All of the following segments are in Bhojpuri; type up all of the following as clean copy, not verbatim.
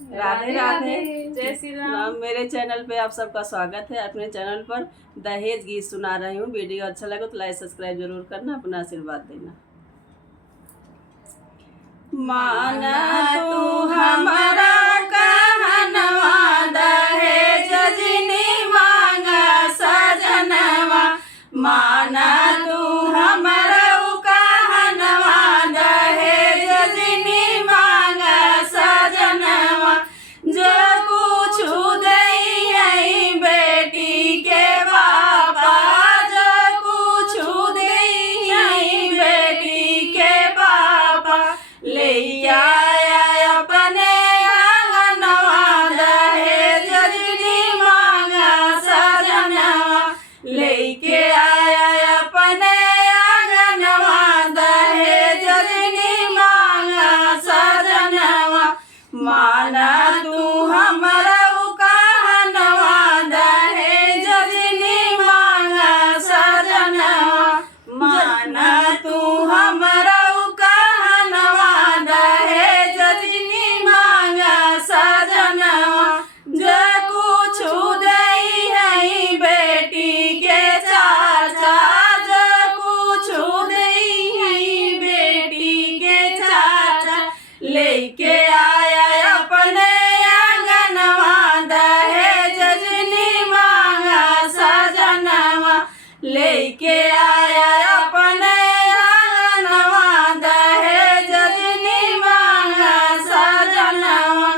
राधे राधे। जय श्री राम। राम। मेरे चैनल पे आप सबका स्वागत है। अपने चैनल पर दहेज गीत सुना रही हूँ। वीडियो अच्छा लगे तो लाइक सब्सक्राइब जरूर करना, अपना आशीर्वाद देना। माना तू हमारा कहनवा, दहेज जिनी मांगा सजनवा। माना तू हमारा कहनवा, दहेज जिनी मांगा सजनवा। जो कुछ दई बेटी के पापा, जो कुछ दई बेटी के पापा, ले आया अपने आंगनवा, दहेज जिनी मांगा सजनवा। लेके आया अपने आंगनवा, दहेज जिनी मांगा सजनवा। माना तू हमारा कहनवा, दहेज जिनी मांगा सजनवा। माना तू हमारा कहनवा, दहेज जिनी मांगा सजनवा। जो कुछ दई है बेटी के चाचा, जो कुछ दई है बेटी के चाचा, लेके आया अपने आंगनवा, दहेज जिनी मांगा सजनवा। लेके आया अपने आंगनवा, दहेज जिनी मांगा सजनवा।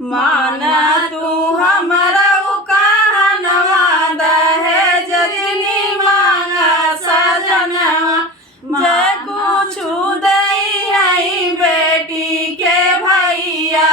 माना तू हमारा कहनवा, दहेज जिनी मांगा सजनवा। जो कुछ दई है बेटी के भैया,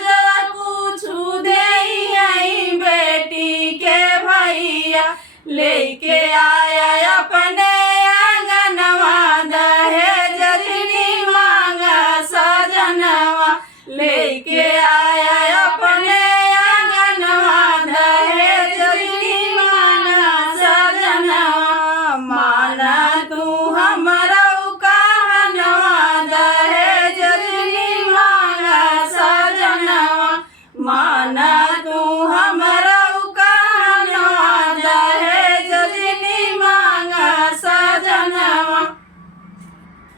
जो कुछ दई है बेटी के भैया, लेके आया अपने आंगनवा, दहेज जिनी मांगा सजनवा। लेके आया अपने आंगनवा, दहेज जिनी मांगा सजनवा। माना तू हमारा कहनवा, दहेज जिनी मांगा सजनवा। माना